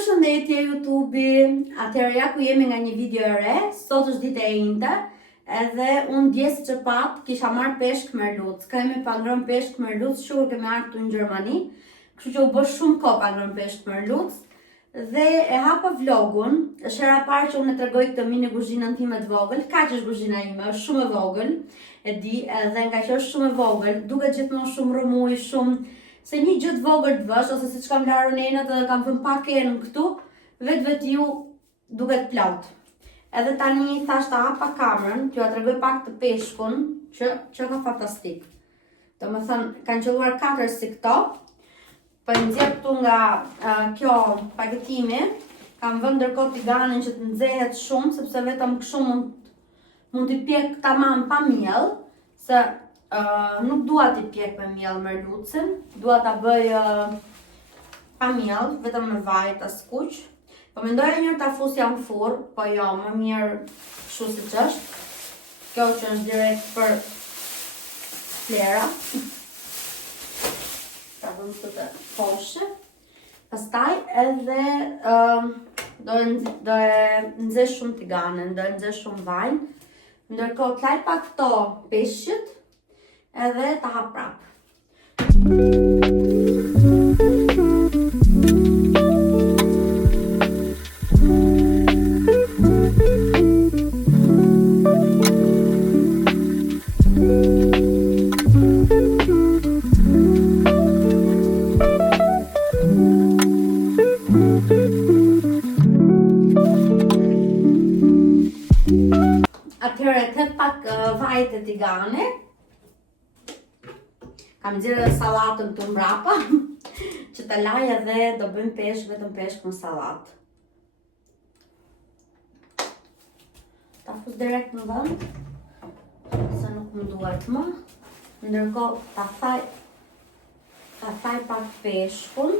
Përshëndetje YouTube, atëherë ja ku jemi nga një video e re, sot është ditë e njëjtë, edhe unë djesë që pat kisha marrë peshk merluc. Kemi pa ngrënë peshk merluc, shukur kemi ardhur këtu në Gjermani, kështu që u bë shumë kohë pa ngrënë peshk merluc. Dhe e hapa vlogun, është hera parë që unë e tregoj këtë mini kuzhinën time të vogël. Kaq është kuzhina ime, është shumë e vogël, e di, edhe nga që është shumë e vogël, duket gjithmonë shumë rëmuj, shumë se një gjë të vogël të vësh, ose siç kam larë nenët edhe kam thënë pak erën këtu, vetë duket plot. Edhe tani thash ta hapa kamerën, t'ju tregoj pak të peshkun, që ka fantastik. Domethënë kanë qelluar 4 si këto. Po i nxjerr këtu nga kjo paketimi, kam vënë ndërkohë tiganin që të nxehet shumë, sepse vetëm kështu mund t'i pjek tamam pa miell, se nuk dua t'i pjek me miell merlucin, dua ta bëj pa miell, vetëm me vaj ta skuq. Po mendoja njërë ta fusja në furr, po jo, më mirë kështu siç është. Kjo që është direkt për flera. Ta vëmë këtu të poshtë. Pastaj edhe do e nxesh shumë tiganen, do e nxesh shumë vajin. Ndërkohë t'laj pak këto peshqit edhe ta hap prap. Atëherë tek pak vajt e tigane. Kam nxjerrë edhe sallatën këtu mbrapa, që ta laj edhe do bëjmë peshk, vetëm peshk në sallatë. Ta fus direkt në vend, se nuk më duhet më. Ndërkohë ta thaj pak peshkun,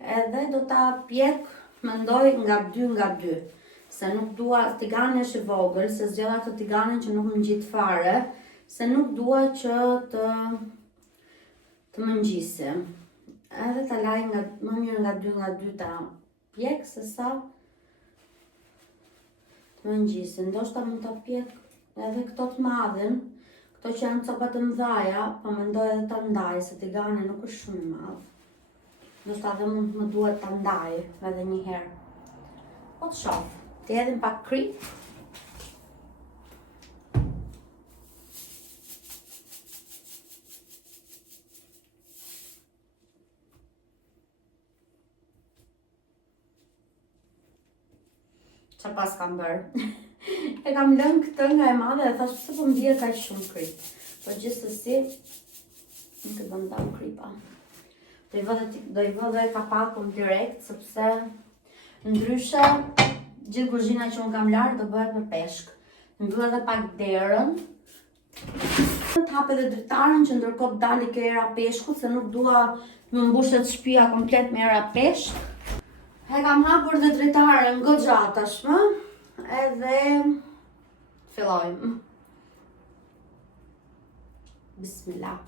edhe do ta pjek, mendoj nga 2 se nuk dua, tigani është i vogël, se zgjella këtë tiganin që nuk më ngjit fare, se nuk dua që të më ngjisë. Edhe ta laj më mirë nga 2 ta pjek, se sa të më ngjisë. Ndoshta mund ta pjek edhe këto të madhin, këto që janë copa të mëdhaja, po mendoj edhe ta ndaj, se tigani nuk është shumë i madh. Ndoshta edhe mund të më duhet ta ndaj edhe një herë. Po të shoh. Të hedhim pak krip. Qa pas kam bërë? E kam lënë këtë nga e madhe dhe thash pse po m'bie kaq shumë krip. Po gjithsesi, nuk të bën dam kripa. Do i vë dhe kapakun direkt, sepse ndryshe gjithë kuzhina që unë kam larë do bëhet me peshk. Mbyll edhe pak derën. Të hap edhe dritaren që ndërkohë dali kjo era peshku, se nuk dua më mbushet shtëpia komplet me era peshk. E kam hapur dhe dritaren goxha tashmë, edhe fillojmë. Bismillah.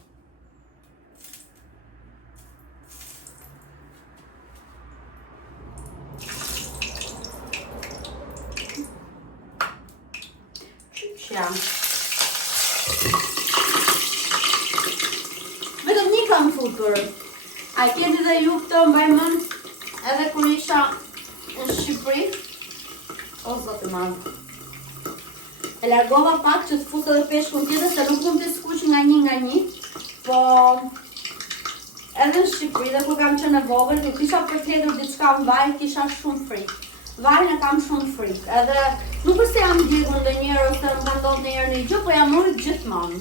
Vetëm një kam futur. A keni dhe ju këtë mbaj mend edhe kur isha në Shqipëri? O zot i madh. E largova pak që të fus edhe peshkun tjetër, se nuk mund të skuq nga një, po edhe në Shqipëri dhe kur kam qenë e vogël, kur kisha për të hedhur diçka në vaj, kisha shumë frikë. Vajin e kam shumë frikë, edhe nuk është se jam djegur ndonjëherë ose më ka ndodhur ndonjëherë në gjë, po jam rrit gjithmonë.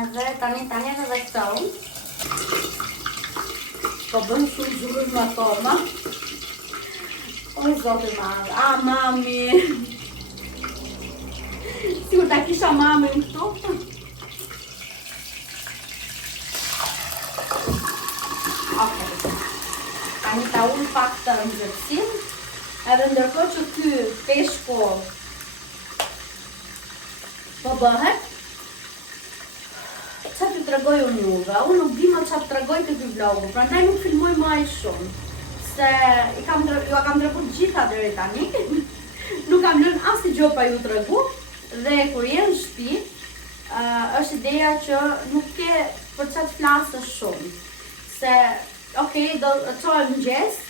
Edhe tani ta hedh edhe këto. Po bën shumë zhurmë me toma. O zot i madh, a mami. Sigur ta kisha mamin këtu. Okej. Tani ta ull pak të nxehtësin, edhe ndërkohë që ky peshku po bëhet, çfarë t'ju tregoj unë juve? Unë nuk di më çfarë t'tregoj te ky vlogu, prandaj nuk filmoj më aq shumë. se ju kam treguar gjitha deri tani. Nuk kam lënë asnjë gjë pa ju treguar dhe kur je në shtëpi, është ideja që nuk ke për çfarë të flasësh shumë. Se okay, do çoj mëngjes,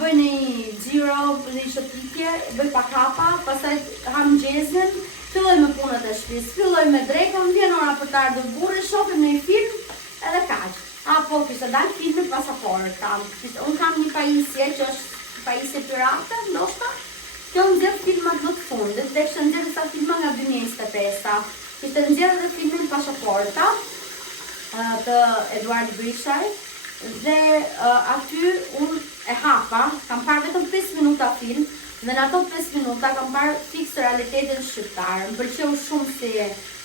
bëj një xhiro, një shëtitje, bëj pak hapa, pastaj ha mëngjesin, filloj me punët e shtëpisë, filloj me drekën, vjen ora për të ardhur burri, shohim një film edhe kaq. Apo kishte dalë filmi Pasaportë tam. Unë kam një pajisje që është pajisje pirate, ndoshta. Kjo nxjerr filmat më të fundit, dhe kishte nxjerrë disa filma nga 2025-a. Kishte nxjerrë edhe filmin Pasaporta të Eduard Brishaj dhe aty unë e hapa, kam parë vetëm 5 minuta film dhe në ato 5 minuta kam parë fiks realitetin shqiptar. Më pëlqeu shumë si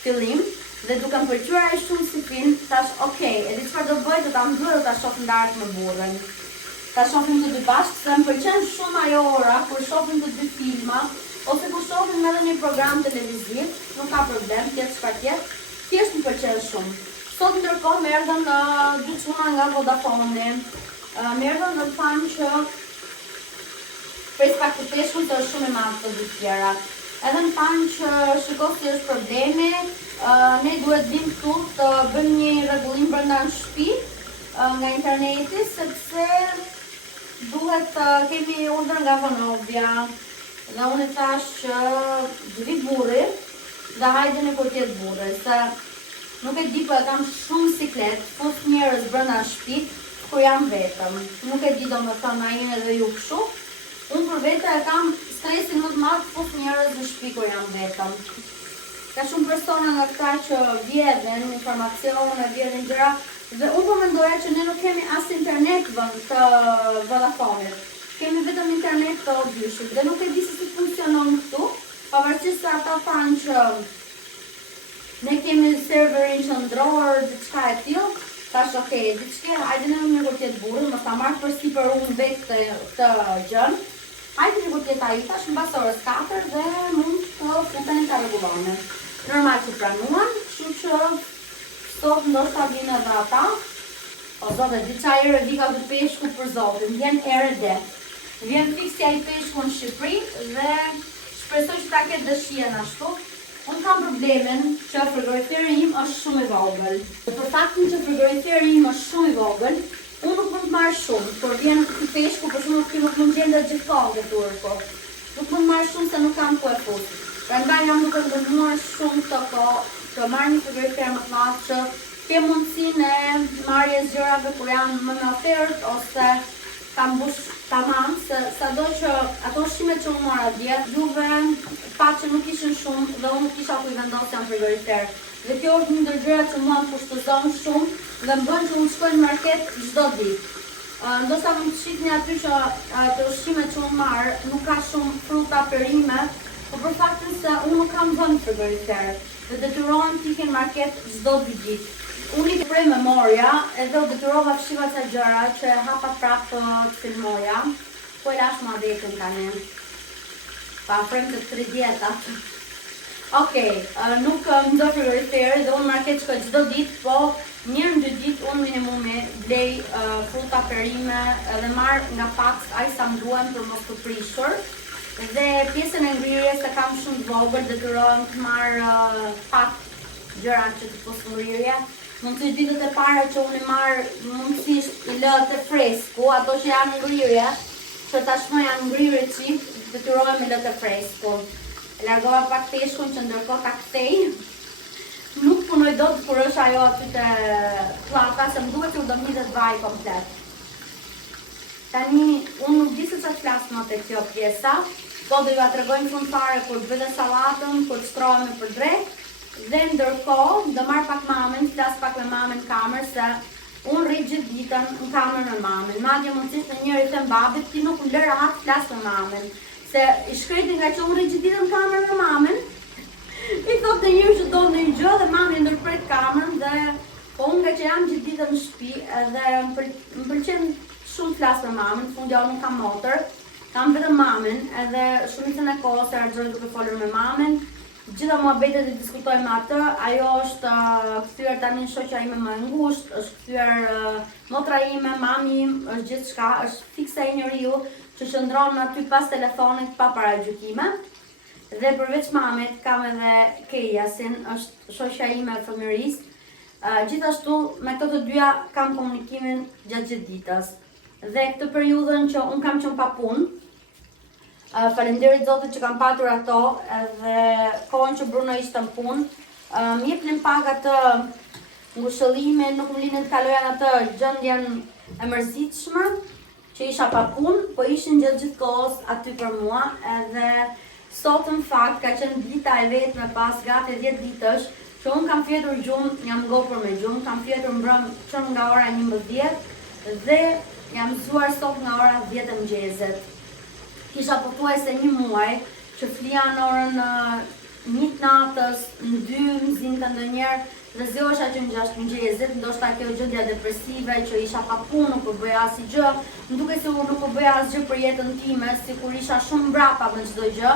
fillim dhe duke më pëlqyer ai shumë si film, thash okay, e di çfarë do bëj, do ta mbyll dhe ta shoh ndarë me burrin. Ta shohim të dy bashkë, se më pëlqen shumë ajo ora kur shohim të dy filma, ose kur shohim edhe një program televiziv, nuk ka problem, tjetë çfarë tjetë, thjesht më pëlqen shumë. Sot ndërkohë më erdhën dy çuna nga Vodafone. Më erdhën dhe thanë që prej pak të peshkun të është shumë e madh të dy tjera. Edhe më thanë që shiko si është problemi, ne duhet vim këtu të bëjmë një rregullim brenda në shtëpi nga interneti, sepse duhet kemi urdhër nga Vonovia. Dhe unë thash që do vi burri dhe hajde në kur tjetë burri, se nuk e di, po e kam shumë siklet, fut njerëz brenda shtëpit kur jam vetëm. Nuk e di domethënë a jeni edhe ju kështu. Unë për vete e kam stresin më të madh fut njerëz në shtëpi kur jam vetëm. Ka shumë persona nga këta që vjedhin informacione, vjedhin gjëra, dhe unë po mendoja që ne nuk kemi as internet të Vodafonit. Kemi vetëm internet të dyshit dhe nuk e di se si funksionon këtu, pavarësisht se ata thanë që ne kemi serverin qendror, diçka e tillë. Tash okay, diçka, hajde ne më kur tjetë burri, mos ta marr përsipër unë vetë këtë gjën. Hajde ne kur tjetë ai, tash mbas orës 4 dhe mund të futen ta rregullojmë. Normal që pranuan, kështu që sot ndoshta vinë edhe ata. O zotë, diçka herë vika të peshku për zotin, vjen erë dhe. Vjen fiksi ai peshku në Shqipëri dhe shpresoj që ta ketë dëshirën ashtu. Unë kam problemin që frigoriferi im është shumë i vogël. Dhe për faktin që frigoriferi im është shumë i vogël, unë nuk mund të marr shumë, por vjen ky peshku, për shembull, ky nuk mund gjendet gjithkohë në turko. Nuk mund marr shumë se nuk kam ku e fut. Prandaj jam duke ndërmuar shumë këtë kohë të marr një frigorifer më të madh që ke mundësinë e marrjes gjërave kur janë më me ofertë ose ta mbush tamam, se sado që ato ushqimet që unë mora dje, juve pa që nuk ishin shumë dhe unë nuk kisha ku i vendosja në frigorifer. Dhe kjo është një ndër gjërat që mua më kushtozon shumë dhe më bën që unë shkoj në market çdo ditë. Ndoshta mund të shihni aty që të ushqimet që unë marr nuk ka shumë fruta, perime, por për faktin se unë nuk kam vënë në frigorifer dhe detyrohem të ikën në market çdo 2 ditë. Unë i prej memoria edhe u detyrova fshiva ca gjëra që hapa prapë të filmoja, po e lash ma vetën tani. Pa frem të 30 atë. Okej, nuk më do frigoriferi dhe unë market shkoj çdo ditë, po njërë në 2 ditë unë minimumi blej fruta, perime edhe marr nga pak aq sa më duhen për mos të prishur. Dhe pjesën e ngrirjes se kam shumë të vogël, detyrohem të marr pak gjëra që të posngrirje. Mund të ditët e para që unë i marr mundësisht i lë të fresku, ato që janë ngrirje, që tashmë janë ngrirje çift, detyrohem i lë të fresku. Largova pak peshkun që ndërkohë ta kthej. Nuk punoj dot kur është ajo aty te pllaka, se më duhet që u do mbitet vaj komplet. Tani unë nuk di se çfarë flas më te kjo pjesa, po do t'ju tregoj fund fare kur të bëj sallatën, kur shtrohemi për drek. Dhe ndërkohë, do marr pak mamën, flas pak me mamën në kamer, se unë rri gjithë ditën në kamer me mamën. Madje mundësisht në njëri them babit, ti nuk më lë rahat flas me mamën. Se i shkreti nga që unë rri gjithë ditën në kamer me mamën, i thot të njërë që do në një gjë dhe mamën i ndërpret kamerën dhe po unë nga që jam gjithë ditën në shtëpi edhe më pëlqen shumë flas me mamën, në fund javë nuk kam motor, kam vetëm mamën edhe shumicën e kohës e harxoj duke folur me mamën. Gjitha muhabetet e diskutojmë atë, ajo është kthyer tani shoqja ime më e ngushtë, është kthyer motra ime, mami im, është gjithçka, është fikse e njeriu që qëndron aty pas telefonit pa paragjykime. Dhe përveç mamit kam edhe Kejasin, është shoqja ime e fëmijërisë. Gjithashtu me këto të dyja kam komunikimin gjatë gjithë ditës. Dhe këtë periudhën që unë kam qenë pa punë, faleminderit Zotit që kam patur ato, edhe kohën që Bruno ishte në punë, më jepnin pak atë ngushëllimin, nuk më linin të kaloja në atë gjendjen e mërzitshme që isha pa punë, po ishin gjithë kohës aty për mua, edhe sot në fakt ka qenë dita e vetme pas gati 10 ditësh që unë kam fjetur gjumë, jam ngopur me gjumë, kam fjetur mbrëm qënë nga ora 11 dhe jam mësuar sot nga ora 10 e mëngjesit. Kisha pothuajse një muaj që flija në orën 1 natës, në 2 më zinte ndonjëherë dhe zgjohesha që në 6 mëngjesit, ndoshta kjo gjendja depresive që isha pa punë, nuk po bëja asnjë gjë, më duket se unë nuk po bëja asgjë për jetën time, sikur isha shumë mbrapa me çdo gjë,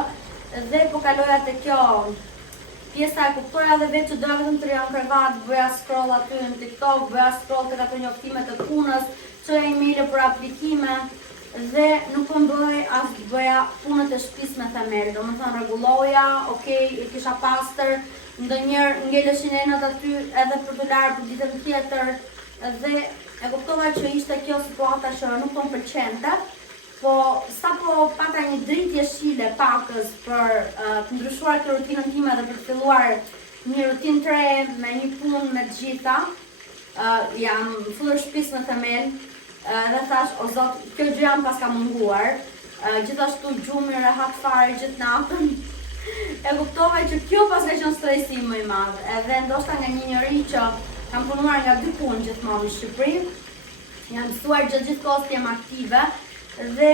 dhe po kaloja te kjo pjesa e kuptoja dhe vetë që doja vetëm të rija në krevat, bëja scroll aty në TikTok, bëja scroll tek ato njoftime të punës, çoja email për aplikime. Dhe nuk po bëj as bëja punët e shtëpisë me themel, domethënë rregulloja, okay, e kisha pastër, ndonjëherë ngeleshin enët aty edhe për të larë për ditën tjetër, dhe e kuptova që ishte kjo situata që nuk po më pëlqente, po sapo pata një dritë jeshile pakës për të ndryshuar këtë rutinën time dhe për të filluar një rutinë të re me një punë me të gjitha, jam fullur shtëpisë me themel. Dhe thash, o Zot, kjo gjë jam pas ka munguar, gjithashtu gjumi rehat fare gjithë natën. E kuptova që kjo pas ka qenë stresi më i madh, edhe ndoshta nga një njeri që kam punuar nga 2 punë gjithmonë në Shqipëri, jam mësuar gjithë kohës të jem aktive dhe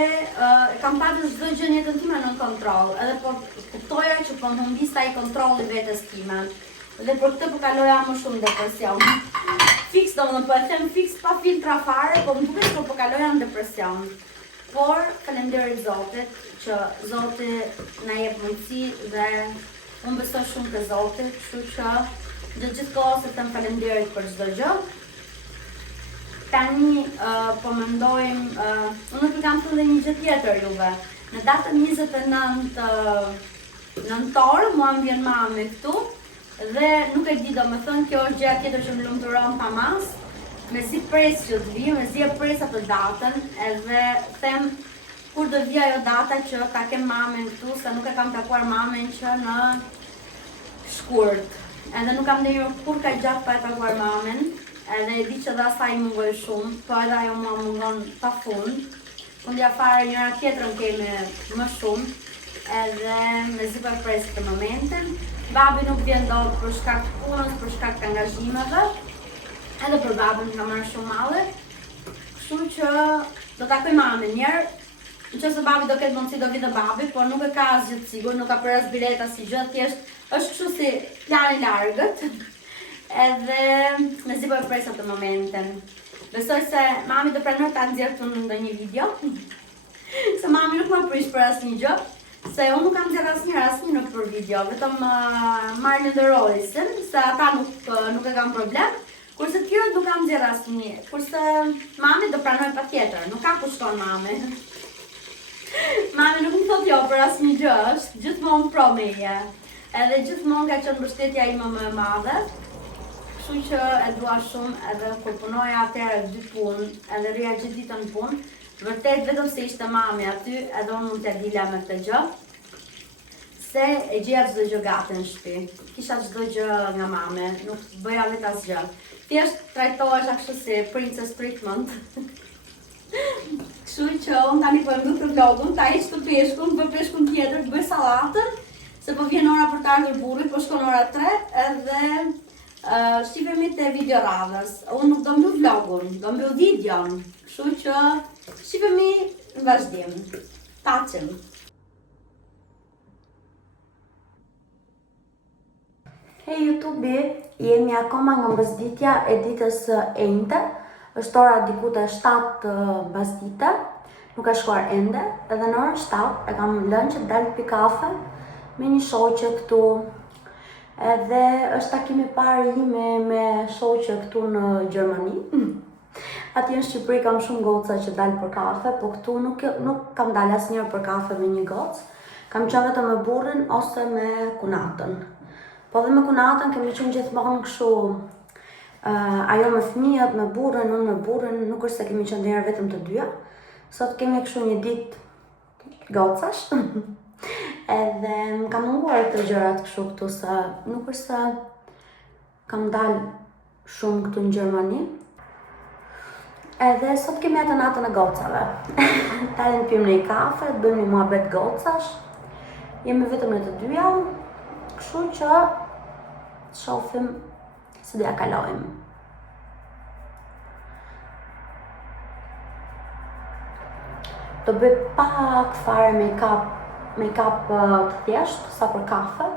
kam patur çdo gjë në jetën time në kontroll, edhe po kuptoja që po humbista i kontrolli vetes time. Dhe për këtë po kaloja më shumë depresion. Fiks, domethënë po e them fiks pa filtra fare, po më duket se po kaloja në depresion. Por faleminderit Zotit që Zoti na jep mundësi dhe unë besoj shumë te Zoti, kështu që gjithë kohës e them faleminderit për çdo gjë. Tani po mendojmë, unë nuk I kam thënë një gjë tjetër juve. Në datën 29 nëntor, mua më vjen mami këtu. Dhe nuk e di, domethënë kjo është gjëja tjetër që më lumturon pa mas, mezi pres që të vi, mezi e pres atë datën, edhe them kur do vi ajo data që ta kem mamin këtu, se nuk e kam takuar mamin që në shkurt. Edhe nuk kam ndjenjur kur ka gjatë pa e takuar mamin, edhe e di që dhe asaj mungoj shumë, po edhe ajo mua mungon pa fund. Fundja fare njëra tjetrën kemi më shumë, edhe mezi po e pres këtë momentin. Babi nuk vjen dot për shkak të punës, për shkak të angazhimeve, edhe për babën ka marrë shumë malle, kështu që do takoj mamin njerë, nëse babi do ketë mundësi do vi dhe babi, por nuk e ka asgjë të sigurt, nuk ka përres bileta si gjë, thjesht është kështu si plan I largët, edhe mezi po e pres atë momentin. Besoj se mami do pranoj ta nxjerr në ndonjë video, se mami nuk më prish për asnjë gjë. Se unë nuk kam nxjerrë asnjë nuk për video, vetëm marrë në ndërrojësin, se ata nuk e kam problem, kurse tjerët nuk kam nxjerrë asnjë, kurse mami do pranoj patjetër, nuk ka ku shkon mami. Mami nuk më thot jo për asnjë gjë, është gjithmonë pro meje, edhe gjithmonë ka qenë mbështetja ime më e madhe, kështu që e dua shumë, edhe kur punoja atëherë 2 punë, edhe rria gjithë ditën në punë. Vërtet vetëm se ishte mami aty, edhe unë mund t'ja dila me këtë gjë, se e gjeja çdo gjë gati në shtëpi. Kisha çdo gjë nga mami, nuk bëja vetë asgjë. Thjesht trajtohesha kështu si princess treatment. Kështu që unë tani po e mbyll këtë vlogun, ta heq të peshkun, bëj peshkun tjetër, bëj sallatën, se po vjen ora për të ardhur burri, po shkon ora 3, edhe shqipemi te video radhës. Unë nuk do mbyll vlogun, do mbyll videon. Kështu që shqipemi në vazhdim. Tacim. Hey YouTube, jemi akoma nga mbasditja e ditës së enjte. Është ora diku te 7 mbasdite. Nuk ka shkuar ende, edhe në orën 7 e kam lënë që dal pi kafe me një shoqe këtu Edhe është takimi i parë me shoqe këtu në Gjermani. Aty në Shqipëri kam shumë goca që dalë për kafe, po këtu nuk kam dalë asnjëherë për kafe me një gocë. Kam qenë vetëm me burrin ose me kunatën. Po dhe me kunatën kemi qenë gjithmonë kështu, ajo me fëmijët, me burrin, unë me burrin, nuk është se kemi qenë ndonjëherë vetëm të dyja. Sot kemi kështu një ditë gocash. Edhe më kam munguar të gjërat kështu këtu, se nuk është se kam dalë shumë këtu në Gjermani. Edhe sot kemi atë natën e gocave. Dalëm pijmë një kafe, bëjmë një muhabet gocash. Jemi vetëm ne të dyja, kështu që shohim si do ja kalojmë. Do bëj pak fare make-up të thjesht, sa për kafe.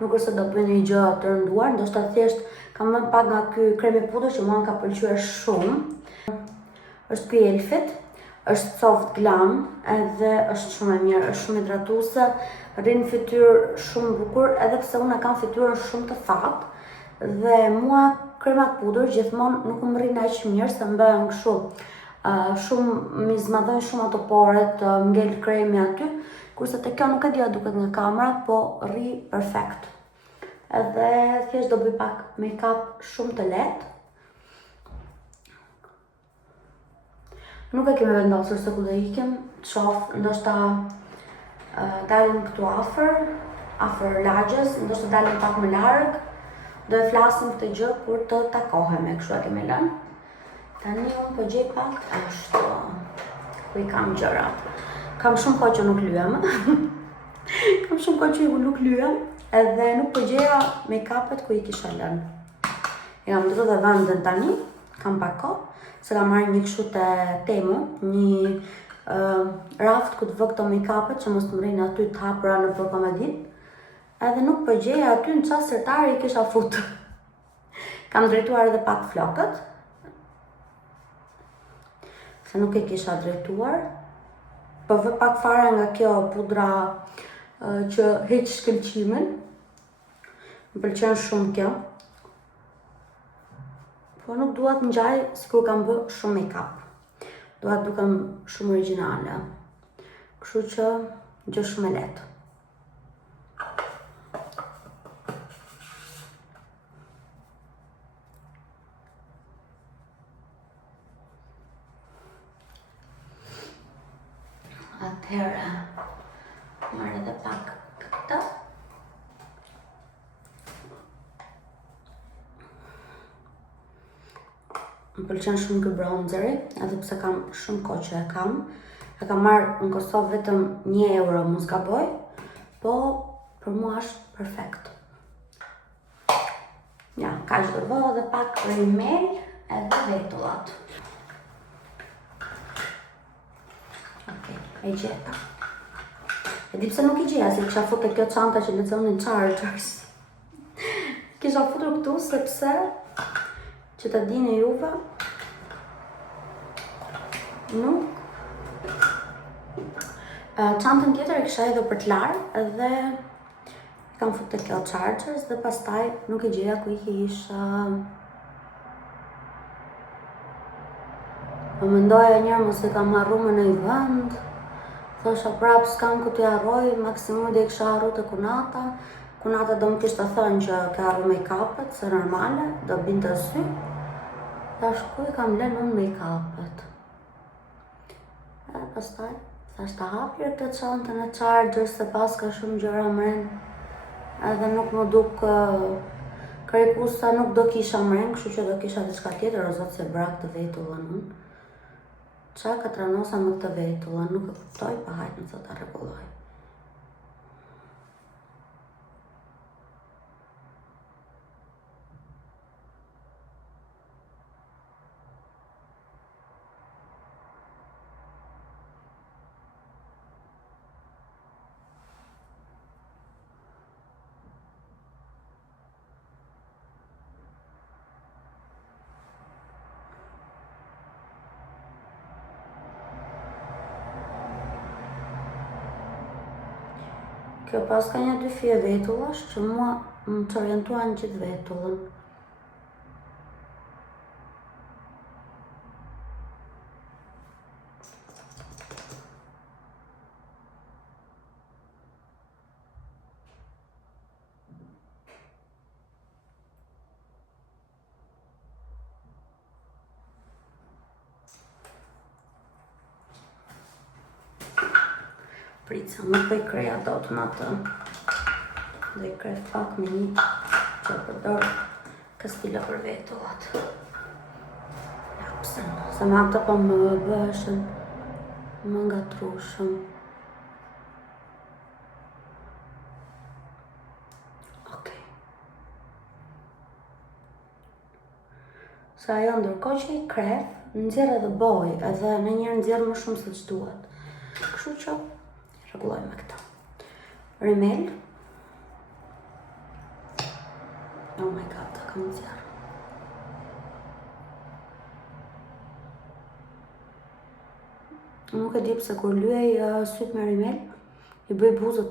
Nuk është se do bëj një gjë të rënduar, ndoshta thjesht kam vënë pak nga ky krem i pudër që mua më ka pëlqyer shumë. Është ky Elfit, është soft glam, edhe është shumë e mirë, është shumë hidratuese, rrin fytyrë shumë bukur, edhe pse unë kam fytyrën shumë të thatë, dhe mua kremat pudër gjithmonë nuk më rrin aq mirë, se më bëhen kështu. Shumë mi zmadhojnë shumë ato poret, ngel kremi aty, kurse te kjo nuk e di a duket nga kamera, po rri perfekt. Edhe thjesht do bëj pak make-up shumë të lehtë. Nuk e kemi vendosur se ku do ikim, shoh, ndoshta dalim këtu afër lagjes, ndoshta dalim pak më larg, do e flasim këtë gjë kur të takohemi, kështu e kemi lënë. Tani unë po gjej pak ashtu, ku i kam gjërat. Kam shumë kohë që nuk lyem. Kam shumë kohë që nuk lyem, edhe nuk po gjeja make-upet ku i kisha lënë. Jam ndru dhe vendën tani, kam pak kohë. Se kam marrë një kështu të Temu, një raft ku të vë këto make-upet që mos të mrinë aty të hapura në për komedin. Edhe nuk përgjeja aty në çast sërtari i kisha futur. Kam drejtuar edhe pak flokët, se nuk e kisha drejtuar. Po vë pak fare nga kjo pudra që heq shkëlqimin. Më pëlqen shumë kjo. Po nuk duat në gjaj si kur kam bë shumë make-up. Duat dukem shumë originale. Kështu që gjë shumë e lehtë. Atëherë, marrë edhe pak këtë. Më pëlqen shumë ky bronzeri, edhe pse kam shumë kohë që e kam. E kam marrë në Kosovë vetëm €1, mos gaboj, po për mua është perfekt. Ja, kaq do vë edhe pak rimel edhe vetullat. Okej, e gjeta. E di pse nuk i gjeja, se kisha futur kjo çanta që lexonin chargers. Kisha futur këtu sepse që të dini juve, nuk. Çantën tjetër e kisha edhe për të larë, edhe kam futur kjo chargers dhe pastaj nuk e gjeja ku i kisha. Po mendoja njërë mos e kam harru në një vend, thosha prap s'kam ku t'i harroj, maksimum dhe i kisha harru të kunata. Kunata do më kishte thënë që ka harru make-upet, se normale, do binte sy. Thash ku i kam lënë unë make-upet. Edhe pastaj, thash ta hapjer këtë çantën e chargers, se pas ka shumë gjëra mren. Edhe nuk më duk kërkusa, nuk do kisha mren, kështu që do kisha diçka tjetër, o zot se brak të vetullën unë. Qa ka tranosa me këtë vetullën, nuk e kuptoj, pa hajt në të ta rregulloj. Kjo pas ka një dy fije vetullash që mua më të orientuan gjithë vetullën. Prica, nuk po i krej ato të më atë. Dhe i krej pak me një që përdor kastila për vetullat. Japsen, se me ato po më bëshën, më nga trushëm. Okej. Se ajo ndërkohë që i kref, nxjerr edhe boj, edhe në njerë nxjerr më shumë se që duhet. Kështu që rregulloj me këta. Rimel. Oh my god, ta kam nxjerr. Nuk e di pse kur lyej syt me rimel, i bëj buzët.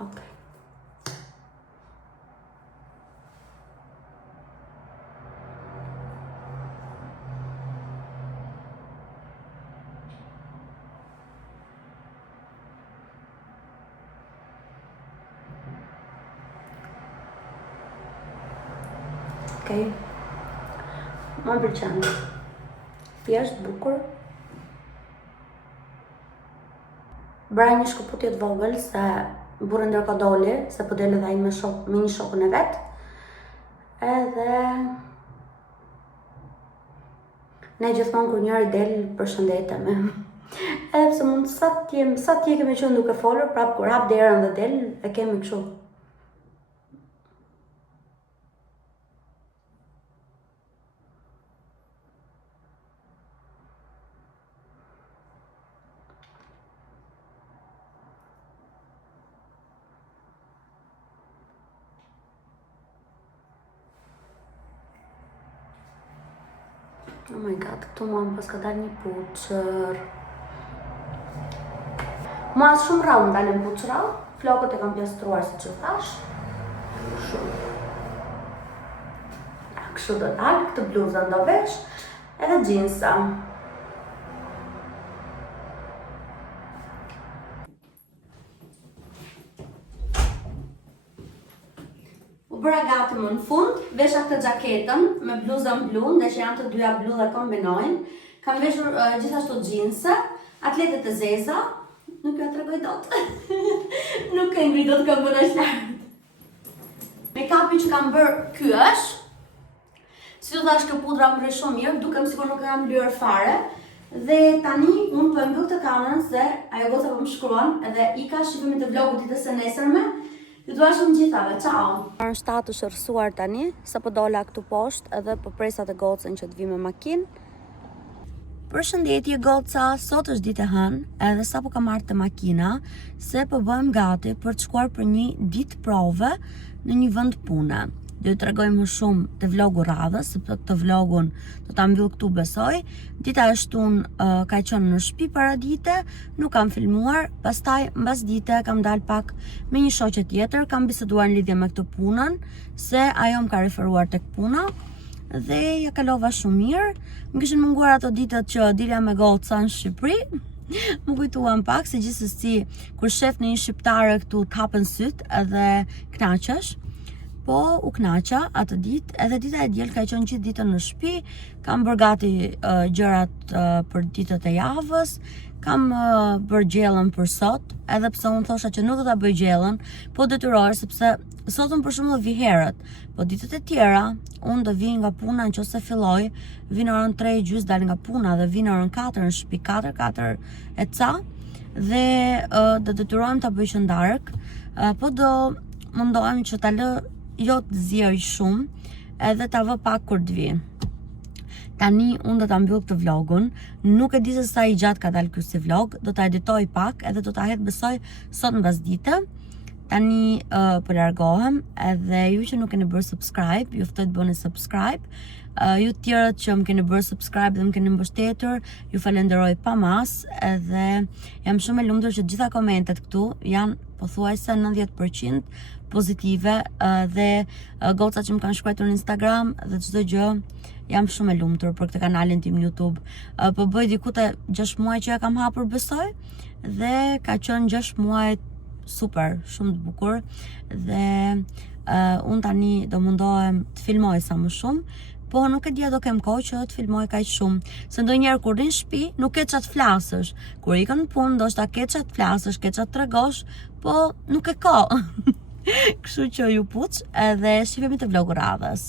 Okej. Okej. Më pëlqen. Thjesht, bukur. Bëra një shkëputje të vogël se burri ndërkohë doli, se po del edhe ai me një shokun e vet. Edhe ne gjithmonë kur njëri del përshëndetemi. Edhe pse mund sa ti kemi qenë duke folur, prap kur hap derën dhe del, e kemi kështu. Oh my god, këtu mua më pas ka dalë një puçër. Mua shumë rrallë më dalën puçra, flokët e kam pjastruar si që thash. Shumë. Kështu do dalë, këtë bluzën do vesh, edhe gjinsa. U bëra gati më në fund, vesha këtë gjaketën me bluzën blu, ndeshë janë të dyja blu dhe kombinojnë. Kam veshur gjithashtu gjinse, atletet e zeza, nuk ja tregoj dot. Nuk e ngri dot kam bërë aq lart. Make-upin që kam bërë ky është. Si u thash, kjo pudra më rri shumë mirë, dukem sikur nuk e kam lyer fare. Dhe tani unë po e mbyll të kamerën se ajo goca po më shkruan edhe ika shifimi të vlogut ditës së nesërme. Ju dua shumë gjithave, ciao! Në 7 është rësuar tani, sa po dola këtu poshtë edhe po presa të gocën që të vi me makinë. Përshëndetje goca, sot është ditë e hënë, edhe sa po kam marrë të makina, se po bëhem gati për të shkuar për një ditë prove në një vend pune. Do ju tregoj më shumë të vlogu radhës, sepse këtë vlogun do ta mbyll këtu besoj. Dita e shtunë ka qenë në shtëpi para dite, nuk kam filmuar, pastaj mbas dite kam dalë pak me një shoqe tjetër, kam biseduar në lidhje me këtë punën, se ajo më ka referuar tek puna dhe ja kalova shumë mirë. Më kishin munguar ato ditët që dilja me goca në Shqipëri. Më kujtuan pak se gjithsesi kur shef në një shqiptare këtu të hapen syt edhe kënaqesh. Po u knaqa atë ditë, edhe dita e diel ka qenë gjithë ditën në shtëpi, kam bërë gati gjërat për ditët e javës, kam bërë gjellën për sot, edhe pse unë thosha që nuk do ta bëj gjellën, po detyrohesh sepse sotën për shembull vi herët, po ditët e tjera unë do vi nga puna nëse filloj, vi në orën 3:30 dal nga puna dhe vi në orën 4 në shtëpi, 4 e ca, dhe do detyrohem ta bëj që ndark, po do mundohem që ta lë jo të zjerë shumë, edhe ta vë pak kur të vi. Tani unë do ta mbyll këtë vlogun, nuk e di se sa i gjatë ka dalë ky si vlog, do ta editoj pak edhe do ta hedh besoj sot mbasdite. Tani po largohem, edhe ju që nuk keni bërë subscribe, ju ftoj të bëni subscribe. Ju të tjerët që më keni bërë subscribe dhe më keni mbështetur, ju falenderoj pa mas, edhe jam shumë e lumtur që gjitha komentet këtu janë pothuajse 90% pozitive, dhe gocat që më kanë shkruar në Instagram dhe çdo gjë, jam shumë e lumtur për këtë kanalin tim YouTube. Po bëj diku te 6 muaj që ja kam hapur, besoj, dhe ka qenë 6 muaj super, shumë të bukur, dhe unë tani do mundohem të filmoj sa më shumë, po nuk e dia do kem kohë që të filmoj kaq shumë, se ndonjëherë kur rin në shtëpi nuk ke çat flasësh, kur ikën në punë ndoshta ke çat flasësh, ke çat tregosh, po nuk e ka. Kështu që ju puç, edhe shihemi te vlogu radhës.